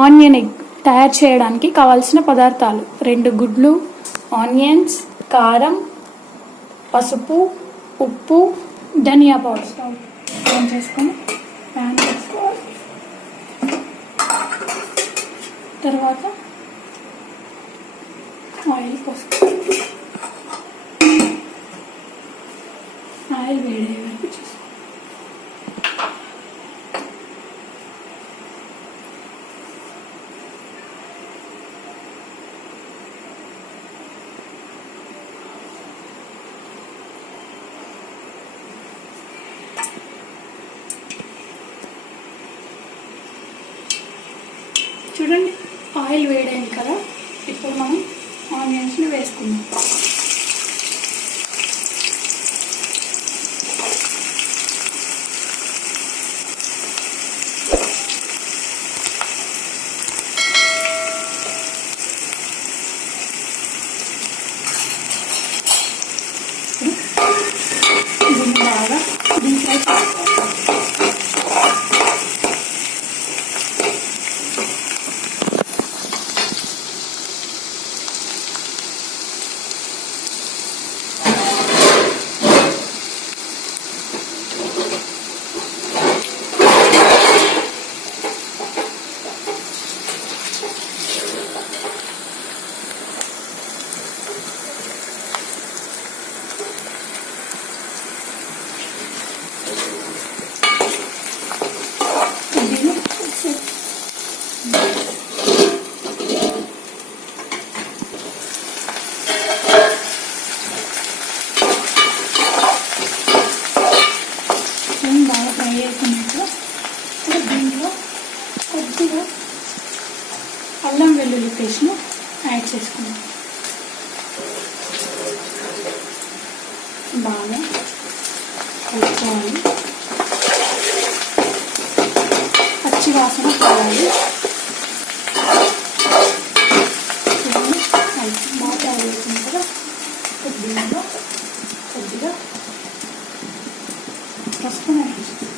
Onion egg తయారు చేయడానికి కావాల్సిన పదార్థాలు: 2 గుడ్లు, ఆనియన్స్, కారం, పసుపు, ఉప్పు, ధనియా పౌడర్. స్టవ్ ఆన్ చేసుకొని ప్యాన్ వేసుకోవాలి. తర్వాత ఆయిల్ పోసుకోవాలి. ఆయిల్ వేడే వరకు చూసుకోవాలి. చూడండి, ఆయిల్ వేడైంది కదా. ఇప్పుడు మనం ఆనియన్స్ని వేసుకుందాం. దీన్ని బాగా డీప్ ఫ్రై చేసుకోవాలి. బాగా ఫ్రై అయిపోయినట్లు దీంట్లో కొద్దిగా అల్లం వెల్లుల్లి పేస్ట్ను యాడ్ చేసుకుందాం. బాగా కలుపుకోవాలి. పచ్చి వాసన పోవాలి. బాగా ఫ్రై అవుతుంది కదా. దీంట్లో కొద్దిగా పసుపు యాడ్ చేస్తాం.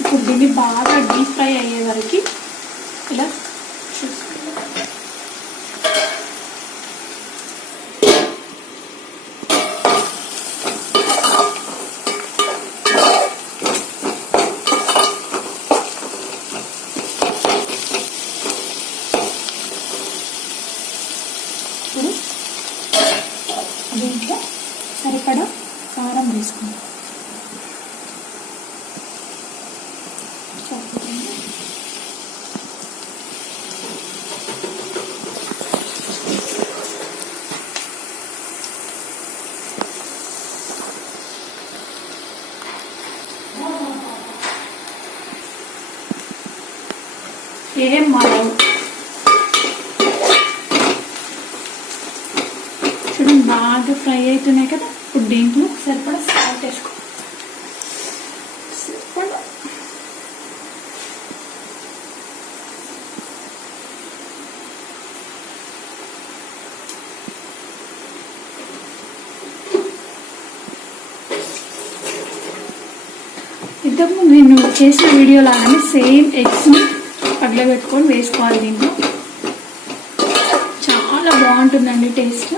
ఇప్పుడు దీన్ని బాగా డీప్ ఫ్రై అయ్యే వరకు ఇలా చూసుకోవాలి. ఇప్పుడు దీంట్లో సరిపడా కారం వేసుకుందాం. ఏం మాడవు. చూడండి, బాగా ఫ్రై అవుతున్నాయి కదా. ఇప్పుడు దీంట్లో సరిపడా సాల్ట్ వేసుకో. సరిపడా ఇంతకుముందు నేను చేసిన వీడియో లాగానే సేమ్ ఎగ్స్ని పగలబెట్టుకొని వేసుకోవాలి. దీంట్లో చాలా బాగుంటుందండి టేస్ట్.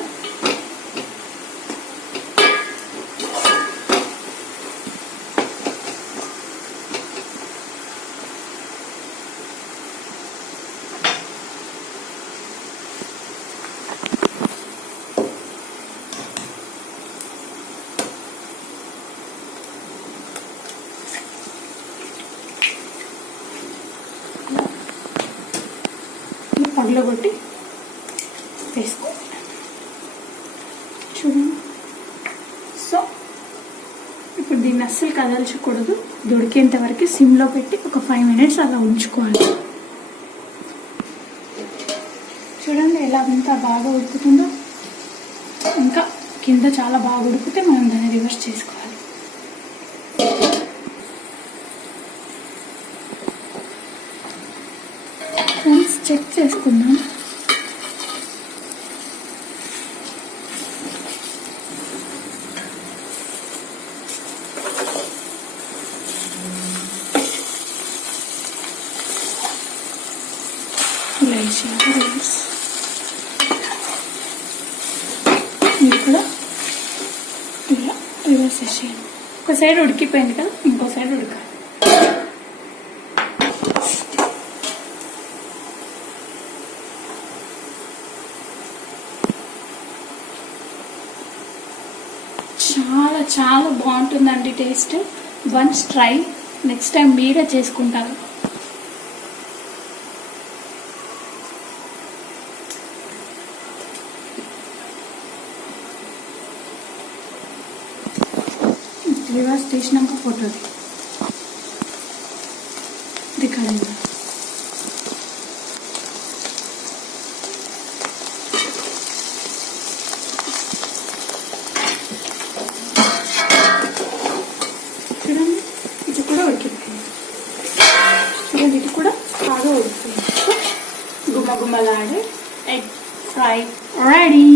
పగలగొట్టి వేసుకో. చూడండి. సో ఇప్పుడు దీన్ని అస్సలు కదల్చకూడదు. ఉడికేంత వరకు సిమ్లో పెట్టి ఒక 5 minutes అలా ఉంచుకోవాలి. చూడండి ఎలా అంతా బాగా ఉడుకుతుందో. ఇంకా కింద చాలా బాగా ఉడికితే మనం దాన్ని రివర్స్ చేసుకోవాలి. చెక్ చేసుకుందాం. ఇలా మీరు కూడా ఇలా రివర్స్ చేసేయండి. ఒక సైడ్ ఉడికిపోయింది కదా, ఇంకో సైడ్ ఉడకాలి. చాలా చాలా బాగుంటుందండి taste. Once try, next time మీరే చేసుకుంటారు. రివర్స్ తీసినాక ఫోటో రికార్డింగ్. చూడండి, ఇది కూడా ఉడికిపోయింది. చూడండి, ఇది కూడా బాగా ఉడికిపోయింది. గుమ్మ గుమ్మలాడే ఎగ్ ఫ్రై రెడీ.